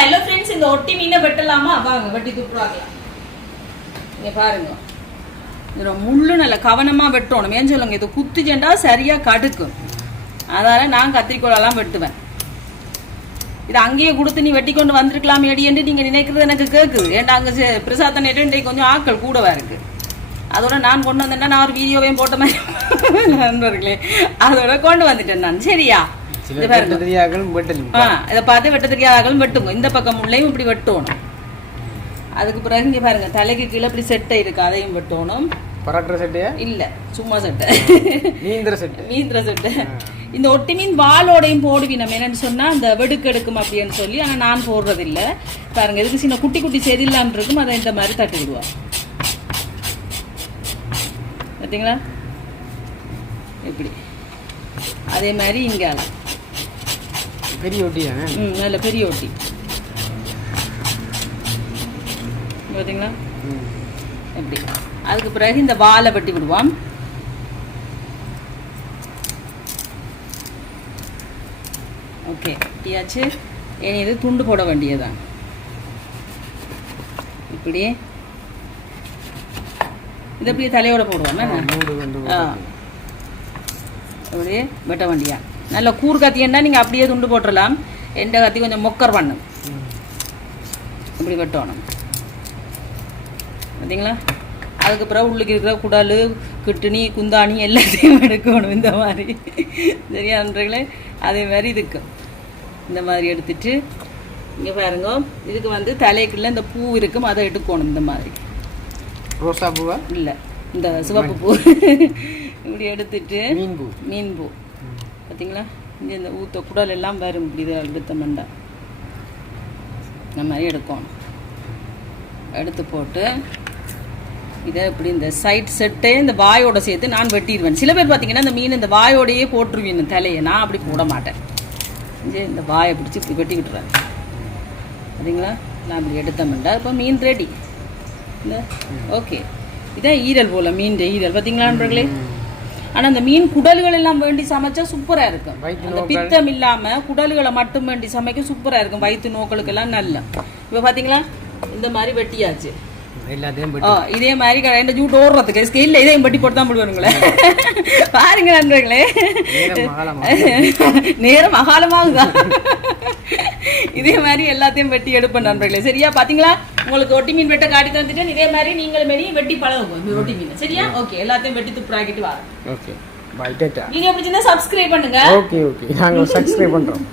Hello friends இந்த ஒட்டி மீனை வெட்டலாமா? வாங்க வெட்டி துப்புறாங்களாம் இங்கே பாருங்க. இதுல முள்ளு நல்ல கவனமா வெட்டணும். ஏன் சொல்லுங்க இது குத்துச்சேண்டா சரியா கடுக்கும் அதால நான் கத்திரிக்கோளெல்லாம் வெட்டுவேன். இது அங்கேயே கொடுத்து நீ வெட்டி கொண்டு வந்திருக்கலாம் என்று நீங்க நினைக்கிறது எனக்கு கேக்குது. ஏன்டா அங்க பிரசாத்த நேற்று கொஞ்சம் ஆக்கள் கூடவா இருக்கு? அதோட நான் கொண்டு வந்தேன்னா நான் ஒரு வீடியோவையும் போட்ட மாதிரி நண்பர்களே அதோட கொண்டு வந்துட்டேன் நான். சரியா? இது பார்த்து வெட்ட தெரியாதாக்களும் வெட்டுங்க இந்த பக்கம் உள்ளேயும் இப்படி வெட்டணும் அதுக்கு பிறகு இங்க பாருங்க தலைக்கு கீழே இப்படி செட்டை இருக்கு அதையும் வெட்டணும் பறக்கிற சட்டையா இல்ல சும்மா செட்டை மீந்திர செட்டை இந்த ஒட்டி மீன் வாலோடையும் நம்ம என்னன்னு சொன்னா இந்த வெடுக்கு எடுக்கும் அப்படின்னு சொல்லி ஆனா நான் போடுறது இல்ல பாருங்க இதுக்கு சின்ன குட்டி குட்டி செதில்லாம் இருக்கும் அதை இந்த மாதிரி தட்டி விடுவா பார்த்தீங்களா இப்படி அதே மாதிரி இங்கே பெரிய ஒட்டி தானே? ம் நல்ல பெரிய ஒட்டி. பார்த்தீங்களா. எப்படி அதுக்கு பிறகு இந்த வாலை வெட்டி விடுவோம். ஓகே வெட்டியாச்சு. இனி இது துண்டு போட வேண்டியதுதான். இப்படி. இது அப்படியே தலையோட போடுவோம் அப்படியே வெட்ட வேண்டியா நல்ல கூர் கத்தியன்னா நீங்கள் அப்படியே துண்டு போட்டுடலாம் எந்த கத்தி கொஞ்சம் மொக்கர் பண்ணும். இப்படி வெட்டணும். பார்த்தீங்களா அதுக்கு பிறகு உள்ளுக்கு இருக்கிற குடல் கிட்டுனி குந்தாணி எல்லாத்தையும் எடுக்கணும். இந்த மாதிரி. சரியா நண்பர்களே? அதே மாதிரி இதுக்கு. இந்த மாதிரி எடுத்துட்டு இங்கே பாருங்க. இதுக்கு வந்து தலைக்குள்ள இந்த பூ இருக்கும். அதை எடுக்கணும் இந்த மாதிரி. ரோசா பூவா? இல்லை இந்த சிவப்பு பூ. இப்படி எடுத்துட்டு மீன் பூ. மீன் பூ. பார்த்தீங்களா இங்கே இந்த ஊத்த குடல் எல்லாம் வரும். இப்படி இதை எடுத்த மண்டை. இந்த மாதிரி எடுக்கணும். எடுத்து போட்டு இதை இப்படி இந்த சைட் செட்டே இந்த வாயோட சேர்த்து நான் வெட்டிடுவேன். சில பேர் பார்த்தீங்கன்னா இந்த மீன் இந்த வாயோடையே போட்டுருவீங்க தலையை. நான் அப்படி போட மாட்டேன். இங்கே இந்த வாயை பிடிச்சி இப்படி வெட்டி விட்டுறேன் சரிங்களா நான் இப்படி எடுத்த மண்டை. இப்போ மீன் ரெடி இந்த ஓகே இதான் ஈரல் போல மீன் ஈரல். பார்த்தீங்களா நண்பர்களே? ஆனா அந்த மீன் குடல்கள் எல்லாம் வேண்டி சமைச்சா சூப்பரா இருக்கும். அந்த பித்தம் இல்லாம குடல்களை மட்டும் வேண்டி சமைக்க சூப்பரா இருக்கும். வயிற்று நோக்களுக்கு எல்லாம் நல்ல. இப்ப பாத்தீங்களா? இந்த மாதிரி வெட்டியாச்சு. இதே மாதிரி க- ரெண்டு ஜூட் ஓடுறதுக்கு ஸ்கெயில்ல இதையும் வெட்டி போட்டு தான் போடுவானுங்களே. பாருங்க நண்பர்களே. நேரம் அகலமா. நேரம் அகாலமாகுதா? இதே மாதிரி எல்லாத்தையும் வெட்டி எடுப்பேன் நண்பர்களே. சரியா பாத்தீங்களா? உங்களுக்கு ஒட்டி மீன் வெட்ட காட்டி தந்துட்டேன். இதே மாதிரி நீங்களும் வெளியே வெட்டி பழகுங்க இந்த ஒட்டி மீன். சரியா? ஓகே எல்லாத்தையும் வெட்டி துப்புராக்கிட்டு வாங்க ஓகே பை டேட்டா. வீடியோ பிடிச்சிருந்தா சப்ஸ்கிரைப் பண்ணுங்க. ஓகே ஓகே நாங்கள் சப்ஸ்கிரைப் பண்ணுறோம்